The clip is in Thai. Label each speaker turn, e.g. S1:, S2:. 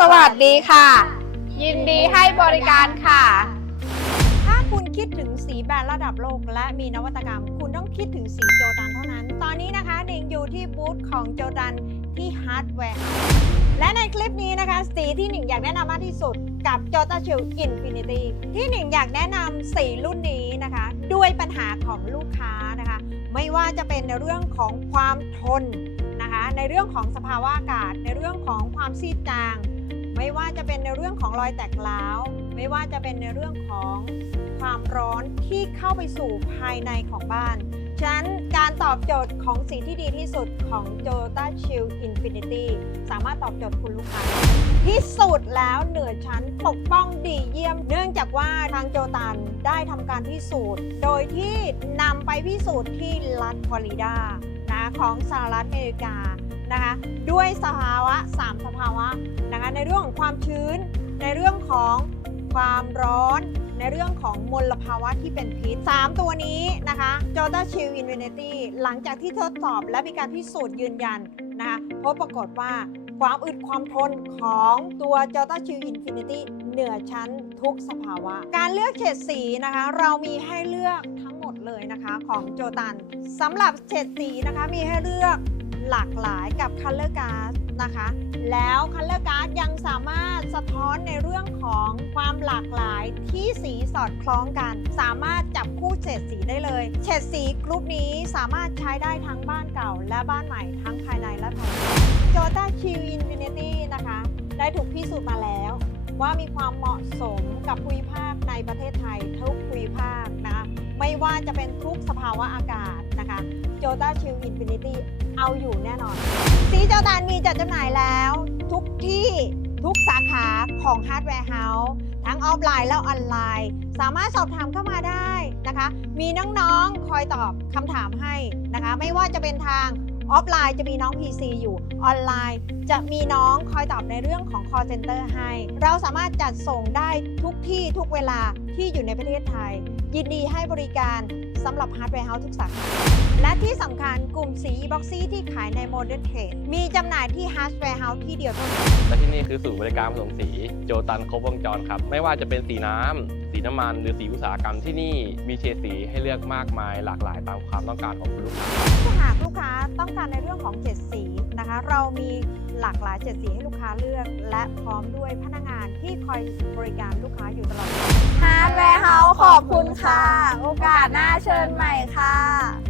S1: สวัสดีค่ะ ยินดีให้บริการค่ะ
S2: ถ้าคุณคิดถึงสีแบรนด์ระดับโลกและมีนวัตกรรม คุณต้องคิดถึงสีโจดันเท่านั้น ตอนนี้นะคะหนิงอยู่ที่บูธของโจดันที่ฮาร์ดแวร์และในคลิปนี้นะคะ สีที่หนิงอยากแนะนำมากที่สุดกับ j o t a Chill Infinity ที่หนิงอยากแนะนำสีรุ่นนี้นะคะ ด้วยปัญหาของลูกค้านะคะ ไม่ว่าจะเป็นในเรื่องของความทนนะคะ ในเรื่องของสภาวะอากาศ ในเรื่องของความซีดจาง ไม่ว่าจะเป็นในเรื่องของรอยแตกร้าว ไม่ว่าจะเป็นในเรื่องของความร้อนที่เข้าไปสู่ภายในของบ้าน ฉะนั้นการตอบโจทย์ของสีที่ดีที่สุดของ Toyota Chill Infinity สามารถตอบโจทย์คุณลูกค้าที่สุดแล้วเหนือชั้นปกป้องดีเยี่ยม เนื่องจากว่าทางโจตันได้ทำการพิสูจน์ โดยที่นำไปพิสูจน์ที่รัฐฟลอริดานะของสหรัฐอเมริกา นะคะ ด้วยสภาวะ 3 สภาวะนะคะในเรื่องของความชื้น ในเรื่องของความร้อน ในเรื่องของมลภาวะที่เป็นพิษ 3 ตัวนี้นะคะ j o t a Chill Infinity หลังจากที่ทดสอบและมีการพิสูจน์ยืนยันนะคะพบปรากฏว่าความอึดความทนของตัว j o t a Chill Infinity เหนือชั้นทุกสภาวะ การเลือกเฉดสีนะคะ เรามีให้เลือกทั้งหมดเลยนะคะของโจตันสำหรับเฉดสีนะคะมีให้เลือก หลากหลายกับ Color Card นะคะ แล้ว Color Card ยังสามารถสะท้อนในเรื่องของความหลากหลายที่สีสอดคล้องกัน สามารถจับคู่เฉดสีได้เลยเฉดสีกรุ๊ปนี้สามารถใช้ได้ทั้งบ้านเก่า และบ้านใหม่ทั้งภายในและภายนอก j o t a Chill Infinity นะคะ ได้ถูกพิสูจน์มาแล้วว่ามีความเหมาะสมกับภูมิภาคในประเทศไทยทุกภูมิภาคนะคะไม่ว่าจะเป็นทุกสภาวะอากาศนะคะ j o t a Chill Infinity เอาอยู่แน่นอน สีเจ้าตานมีจัดจำหน่ายแล้ว ทุกที่ทุกสาขาของ Hardware House ทั้งออฟไลน์และออนไลน์ สามารถสอบถามเข้ามาได้นะคะ มีน้องๆคอยตอบคำถามให้นะคะ ไม่ว่าจะเป็นทางออฟไลน์จะมีน้อง PC อยู่ออนไลน์ จะมีน้องคอยตอบในเรื่องของ call center ให้ เราสามารถจัดส่งได้ทุกที่ทุกเวลา ที่อยู่ในประเทศไทย ยินดีให้บริการสำหรับ Hardware House ทุกสาขาและที่สำคัญกลุ่มสี e b o x y ที่ขายใน Modern Trade มีจำหน่ายที่ Hardware House ที่เดียวเท่านั้น
S3: และที่นี่คือศูนย์บริการผสมสีโจตันครบวงจรครับ ไม่ว่าจะเป็นสีน้ำสีน้ำมัน หรือสีอุตสาหกรรมที่นี่มีเฉดสีให้เลือกมากมาย หลากหลายตามความต้องการของคุณลูกค้า
S2: ถ้าหากลูกค้าต้องการในเรื่องของเจ็ดสีนะคะ เรามีหลากหลายเจ็ดสีให้ลูกค้าเลือก และพร้อมด้วยพนักงานที่คอยบริการลูกค้าอยู่ตลอด
S1: อบคุณค่ะ โอกาสหน้าเชิญใหม่ค่ะ